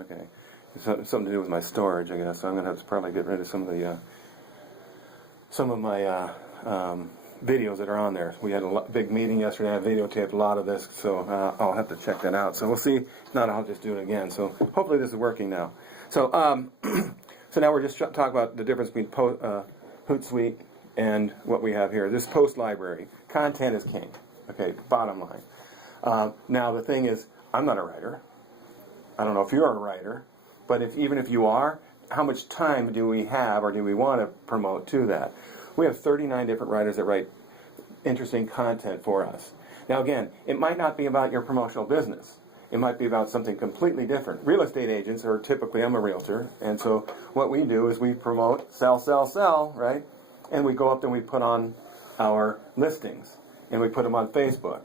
Okay, it's something to do with my storage, I guess. So I'm going to have to probably get rid of some of my videos that are on there. We had a big meeting yesterday. I videotaped a lot of this, so I'll have to check that out. So we'll see. If not, I'll just do it again. So hopefully this is working now. So so now we're just talking about the difference between Hootsuite and what we have here. This post library. Content is king. Okay, bottom line. Now the thing is, I'm not a writer. I don't know if you're a writer, but even if you are, how much time do we have or do we want to promote to that? We have 39 different writers that write interesting content for us. Now again, it might not be about your promotional business. It might be about something completely different. Real estate agents are typically, I'm a realtor, and so what we do is we promote, sell, sell, sell, right? And we go up and we put on our listings, and we put them on Facebook.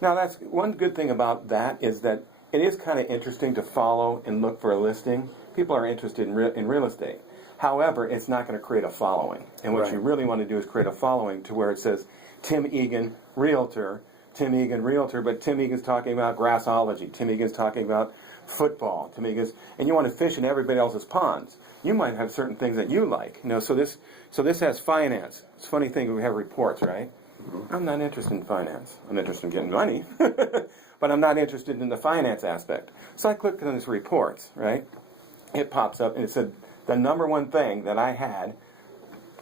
Now that's one good thing about that is that it is kind of interesting to follow and look for a listing. People are interested in real estate. However, it's not going to create a following. And what you really want to do is create a following to where it says Tim Egan, Realtor, but Tim Egan's talking about grassology. Tim Egan's talking about football. Tim Egan's, and you want to fish in everybody else's ponds. You might have certain things that you like. You know, so this has finance. It's a funny thing, we have reports, right? I'm not interested in finance. I'm interested in getting money. But I'm not interested in the finance aspect. So I clicked on this reports, right? It pops up and it said the number one thing that I had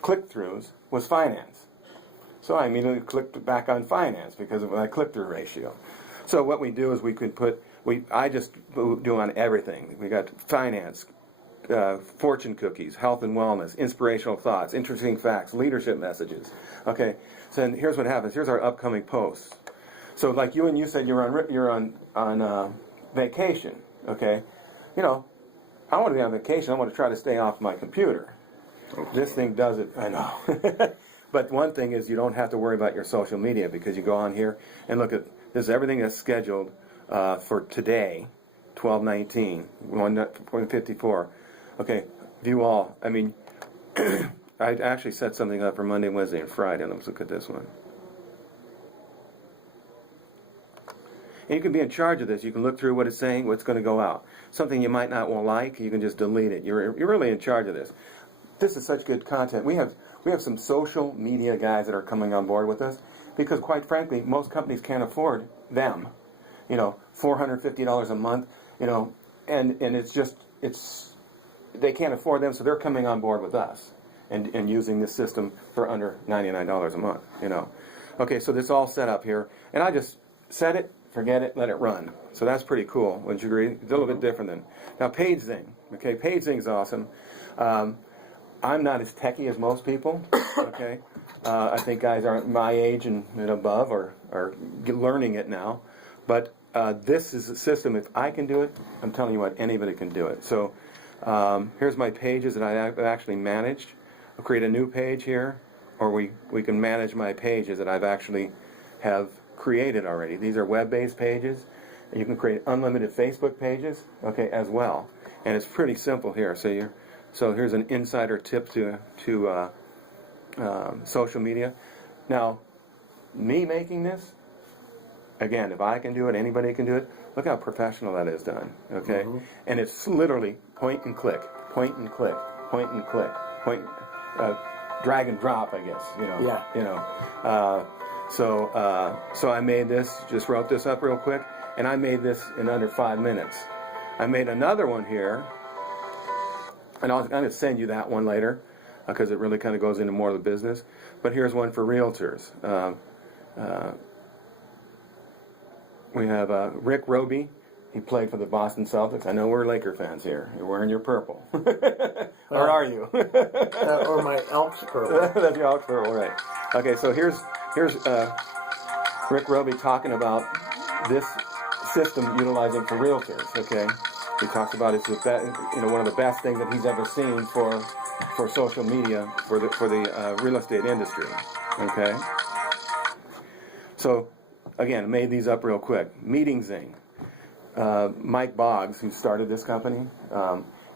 click-throughs was finance. So I immediately clicked back on finance because of my click-through ratio. So what we do is we could put, I just do on everything. We got finance, fortune cookies, health and wellness, inspirational thoughts, interesting facts, leadership messages. Okay, so then here's what happens. Here's our upcoming posts. So like you said you're on vacation. Okay, you know, I want to be on vacation. I want to try to stay off my computer. Okay. This thing does it. I know. But one thing is you don't have to worry about your social media because you go on here and look at this is everything that's scheduled for today, 12/19, 1:54. Okay, view all. I mean, I actually set something up for Monday, Wednesday, and Friday. Let's look at this one. And you can be in charge of this. You can look through what it's saying, what's going to go out. Something you might not like, you can just delete it. You're really in charge of this. This is such good content. We have some social media guys that are coming on board with us because, quite frankly, most companies can't afford them. You know, $450 a month. You know, and they can't afford them, so they're coming on board with us and using this system for under $99 a month. You know, okay, so this all set up here, and I just set it. Forget it, let it run. So that's pretty cool. Wouldn't you agree? It's a little bit different than. Now, PageZing. Okay, PageZing's awesome. I'm not as techy as most people. Okay, I think guys are my age and above are learning it now. But this is a system. If I can do it, I'm telling you what, anybody can do it. So here's my pages that I've actually managed. I'll create a new page here, or we can manage my pages that I've actually have created already. These are web-based pages, and you can create unlimited Facebook pages, okay, as well. And it's pretty simple here. So here's an insider tip to social media. Now, me making this, again, if I can do it, anybody can do it. Look how professional that is done, okay? And it's literally point and click, point and click, point and click, drag and drop, I guess. You know. Yeah. You know. So I made this, just wrote this up real quick, and I made this in under 5 minutes. I made another one here, and I'm going to send you that one later, because it really kind of goes into more of the business. But here's one for realtors. We have Rick Roby. He played for the Boston Celtics. I know we're Laker fans here. You're wearing your purple. Or are you? Or my Elks purple. That's your Elks purple, right. Okay, so here's Rick Roby talking about this system utilizing for realtors, okay? He talks about it's one of the best things that he's ever seen for social media for the real estate industry, okay? So, again, I made these up real quick. MeetingZing. Mike Boggs, who started this company,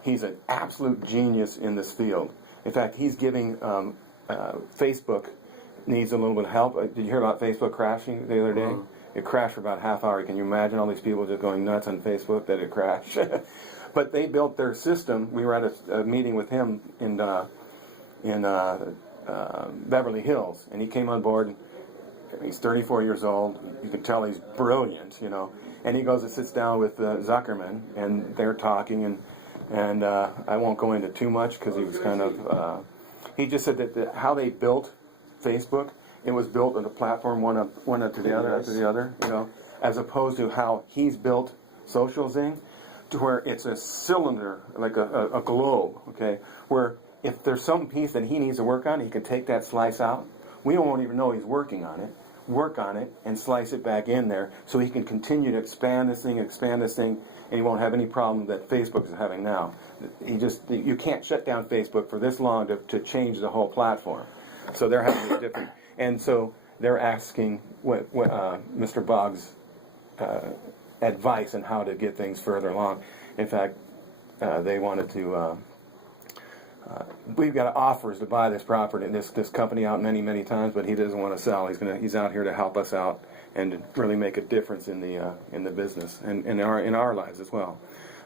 he's an absolute genius in this field. In fact, he's giving Facebook needs a little bit of help. Did you hear about Facebook crashing the other day? It crashed for about a half hour. Can you imagine all these people just going nuts on Facebook that it crashed? But they built their system. We were at a meeting with him in Beverly Hills, and he came on board. He's 34 years old. You can tell he's brilliant, you know. And he goes and sits down with Zuckerman, and they're talking, and I won't go into too much because he was kind of. He just said that how they built Facebook, it was built on a platform one up to the other, you know, as opposed to how he's built Social Zing, to where it's a cylinder, like a globe, okay, where if there's some piece that he needs to work on, he can take that slice out. We won't even know he's working on it. Work on it and slice it back in there so he can continue to expand this thing, and he won't have any problem that Facebook is having now. You can't shut down Facebook for this long to change the whole platform. So they're having a different, and so they're asking what Mr. Boggs' advice on how to get things further along. In fact, they wanted to. We've got offers to buy this property, this company out many times, but he doesn't want to sell. He's out here to help us out and to really make a difference in the business and in our lives as well.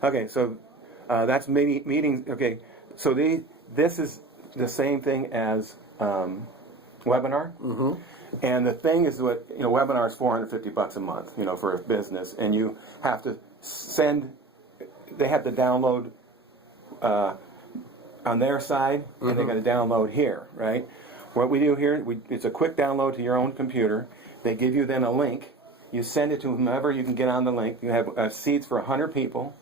Okay, so that's meetings. Okay, so this is the same thing as webinar. Mm-hmm. And the thing is, webinar is $450 a month, for a business, and you have to send. They have to download. On their side, and mm-hmm. They got to download here, right? What we do here, it's a quick download to your own computer. They give you then a link. You send it to whomever you can get on the link. You have seats for 100 people.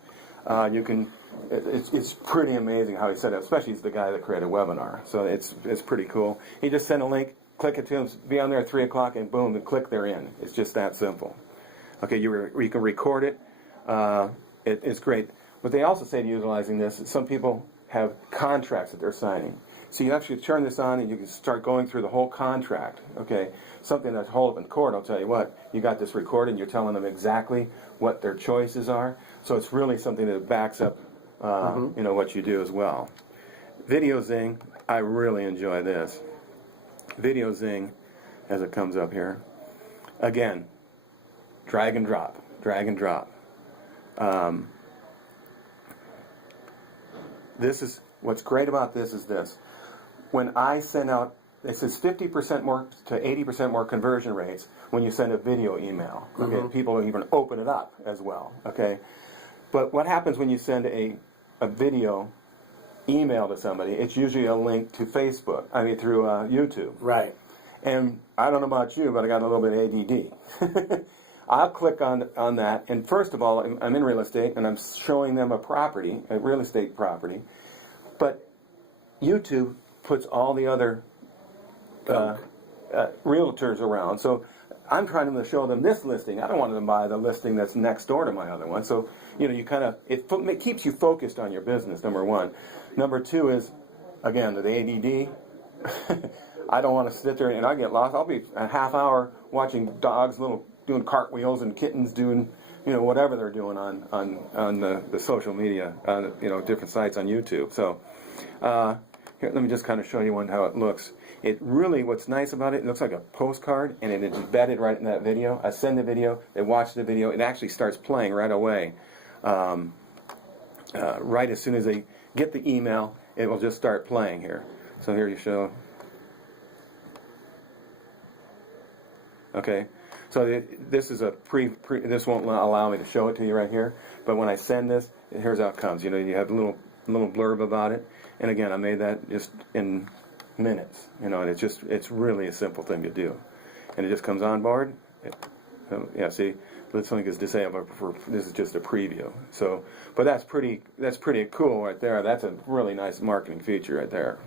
It's pretty amazing how he set it up, especially he's the guy that created webinar. So it's pretty cool. He just sent a link, click it to him, be on there at 3 o'clock, and boom, and click they're in. It's just that simple. Okay, you can record it. It's great. What they also say to utilizing this, some people have contracts that they're signing. So you actually turn this on and you can start going through the whole contract. Okay, something that's hold up in court, I'll tell you what, you got this recorded and you're telling them exactly what their choices are. So it's really something that backs up what you do as well. Video Zing, I really enjoy this. Video Zing, as it comes up here. Again, drag and drop. This is what's great about this is this. When I send out, it says 50% more to 80% more conversion rates when you send a video email. Okay, mm-hmm. People even open it up as well. Okay, but what happens when you send a video email to somebody? It's usually a link to Facebook. Through YouTube. Right. And I don't know about you, but I got a little bit of ADD. I'll click on that, and first of all, I'm in real estate, and I'm showing them a real estate property, but YouTube puts all the other realtors around, so I'm trying to show them this listing. I don't want them to buy the listing that's next door to my other one, so, you kind of, it keeps you focused on your business, number one. Number two is, again, the ADD. I don't want to sit there, and I get lost. I'll be a half hour watching dogs, doing cartwheels, and kittens doing, whatever they're doing on the social media, different sites on YouTube. So, here, let me just kind of show you how it looks. It really, what's nice about it looks like a postcard, and it's embedded right in that video. I send the video, they watch the video, it actually starts playing right away. Right as soon as they get the email, it will just start playing here. So here you show. Okay. So this is this won't allow me to show it to you right here, but when I send this, here's how it comes. You have a little blurb about it, and again, I made that just in minutes. And it's really a simple thing to do, and it just comes on board. See, this link is disabled. This is just a preview. So, but that's pretty cool right there. That's a really nice marketing feature right there.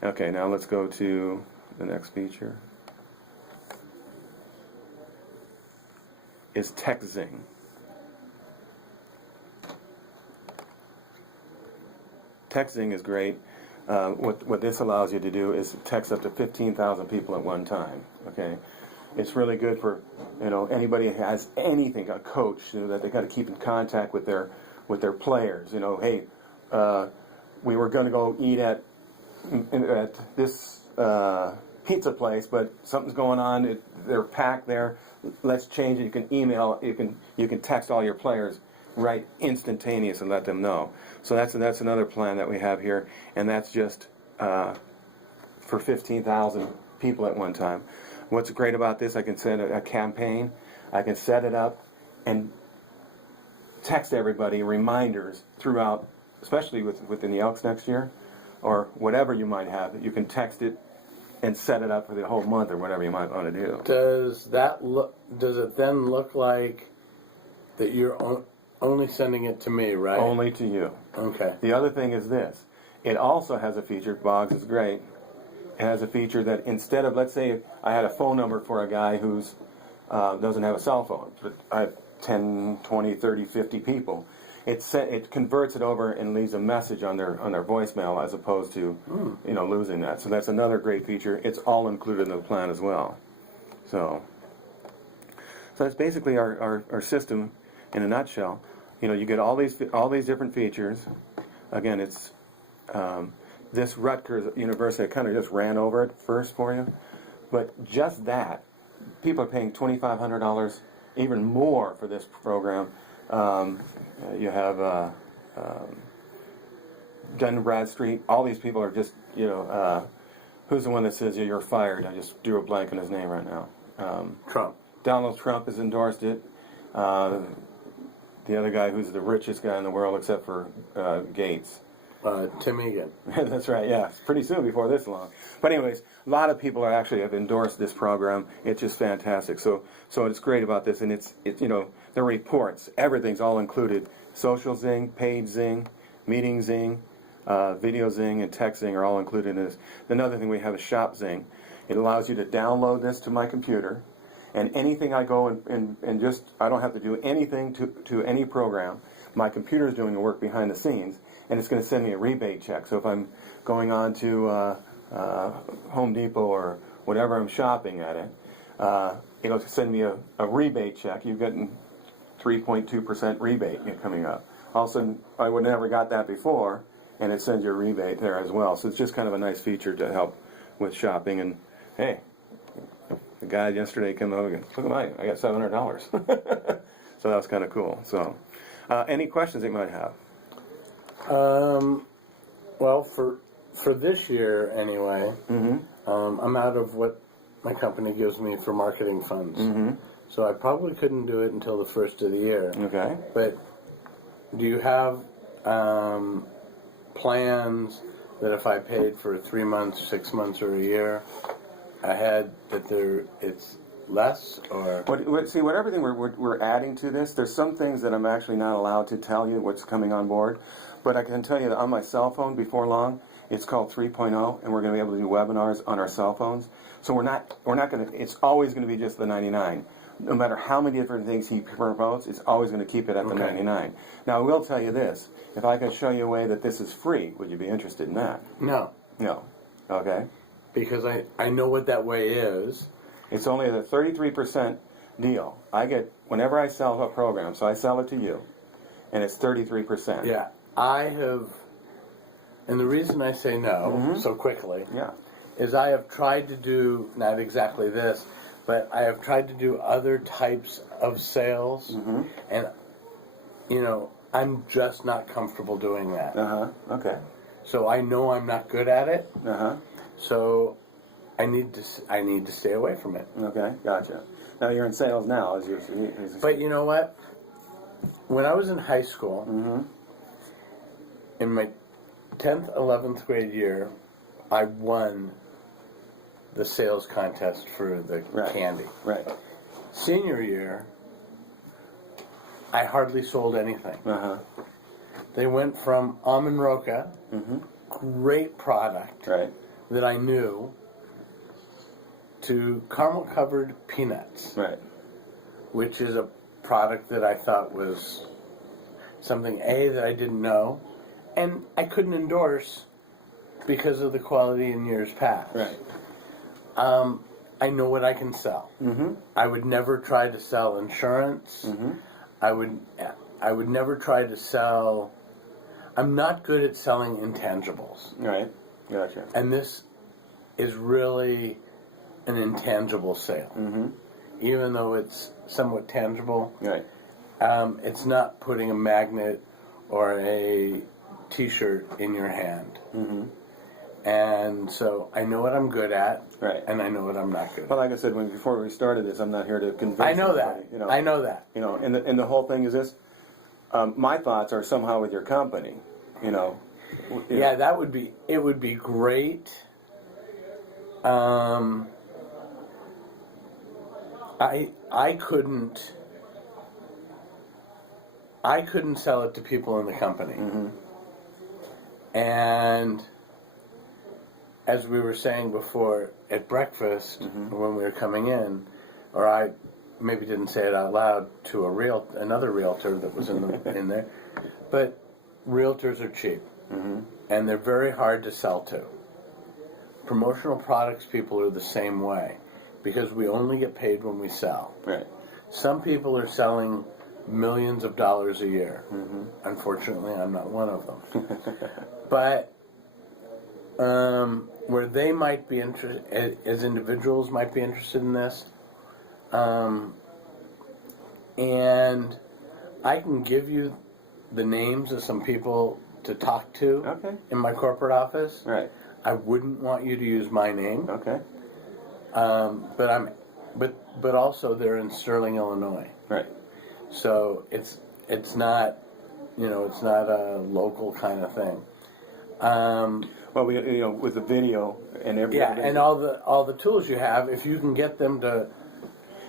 Okay, now let's go to the next feature. Is TextZing. TextZing is great. What this allows you to do is text up to 15,000 people at one time. Okay, it's really good for anybody who has anything, a coach, that they got to keep in contact with their players. Hey, we were going to go eat at this pizza place, but something's going on. They're packed there. let's change it. You can email, you can text all your players right instantaneous and let them know. So that's another plan that we have here, and that's just for 15,000 people at one time. What's great about this, I can set a campaign, I can set it up and text everybody reminders throughout, especially within the Elks next year, or whatever you might have. You can text it and set it up for the whole month or whatever you might want to do. Does it then look like that you're only sending it to me, right? Only to you. Okay. The other thing is this. It also has a feature, Boggs is great, it has a feature that instead of, let's say I had a phone number for a guy who's doesn't have a cell phone, but I have 10, 20, 30, 50 people. It converts it over and leaves a message on their voicemail as opposed to losing that. So that's another great feature. It's all included in the plan as well. So that's basically our system in a nutshell. You get all these different features. Again, it's this Rutgers University. I kind of just ran over it first for you, but just that, people are paying $2,500, even more for this program. You have Dun Bradstreet. All these people are just, who's the one that says you're fired? I just drew a blank on his name right now. Trump. Donald Trump has endorsed it. The other guy who's the richest guy in the world except for Gates. Tim Egan. That's right, yeah. Pretty soon before this long. But anyways, a lot of people have endorsed this program. It's just fantastic. So it's great about this, and it's the reports, everything's all included. Social Zing, Page Zing, Meeting Zing, Video Zing, and Text Zing are all included in this. Another thing we have is Shop Zing. It allows you to download this to my computer, and anything I go and just, I don't have to do anything to any program. My computer is doing the work behind the scenes, and it's going to send me a rebate check. So if I'm going on to Home Depot or whatever I'm shopping at it, it'll send me a rebate check. You've gotten 3.2% rebate coming up. All of a sudden, I would never got that before, and it sends you a rebate there as well. So it's just kind of a nice feature to help with shopping. And hey, the guy yesterday came over and look at I got $700. So that was kind of cool. So any questions that you might have? Well, for this year anyway, I'm out of what my company gives me for marketing funds. So I probably couldn't do it until the first of the year. Okay. But do you have plans that if I paid for 3 months, 6 months, or a year ahead, that it's less, or? What everything we're adding to this, there's some things that I'm actually not allowed to tell you what's coming on board, but I can tell you that on my cell phone before long, it's called 3.0, and we're going to be able to do webinars on our cell phones. So we're not going to. It's always going to be just the 99. No matter how many different things he promotes, it's always going to keep it at the 99. Now, I will tell you this. If I can show you a way that this is free, would you be interested in that? No. No. Okay. Because I know what that way is. It's only a 33% deal. I get, whenever I sell a program, so I sell it to you, and it's 33%. Yeah. I have, and the reason I say no so quickly is I have tried to do, not exactly this, but I have tried to do other types of sales, and, I'm just not comfortable doing that. Okay. So I know I'm not good at it. So I need to stay away from it. Okay, gotcha. Now you're in sales now, as you. But you know what? When I was in high school, in my 10th, 11th grade year, I won the sales contest for the candy. Right. Senior year, I hardly sold anything. They went from almond roca, great product that I knew, to caramel covered peanuts, which is a product that I thought was something that I didn't know, and I couldn't endorse because of the quality in years past. I know what I can sell. I would never try to sell insurance. I would never try to sell. I'm not good at selling intangibles. Right. Gotcha. And this is really an intangible sale. even though it's somewhat tangible, Right. it's not putting a magnet or a T-shirt in your hand. Mm-hmm. And so I know what I'm good at, Right. and I know what I'm not good Well, at. like I said before we started this, I'm not here to convince. I know anybody, that. I know that. And the whole thing is this. My thoughts are somehow with your company. Yeah, that would be. It would be great. I couldn't sell it to people in the company. Mm-hmm. And as we were saying before at breakfast, Mm-hmm. when we were coming in, or I maybe didn't say it out loud to another realtor that was in there, but realtors are cheap, Mm-hmm. and they're very hard to sell to. Promotional products people are the same way, because we only get paid when we sell. Right. Some people are selling millions of dollars a year. Mm-hmm. Unfortunately, I'm not one of them. But where they might be interested, as individuals might be interested in this, and I can give you the names of some people to talk to Okay. in my corporate office. Right. I wouldn't want you to use my name. Okay. But also they're in Sterling, Illinois. Right. So it's not, it's not a local kind of thing. Well, with the video and everything. Yeah, and all the tools you have, if you can get them to.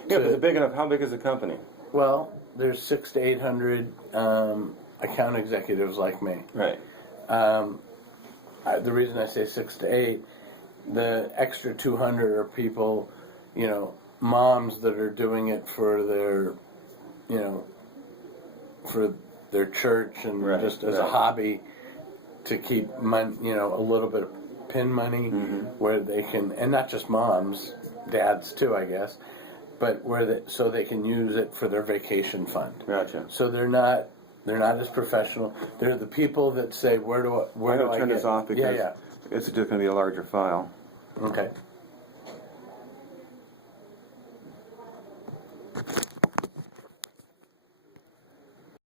Yeah, but it's big enough. How big is the company? Well, there's 600 to 800 account executives like me. Right. The reason I say 6 to 8, the extra 200 are people, moms that are doing it for their, for their church and Right, just as a right. hobby to keep money, a little bit of pin money Mm-hmm. where they can, and not just moms, dads too, I guess, but so they can use it for their vacation fund. Gotcha. So they're not as professional. They're the people that say, where do I turn get? this off because Yeah. it's just going to be a larger file. Okay.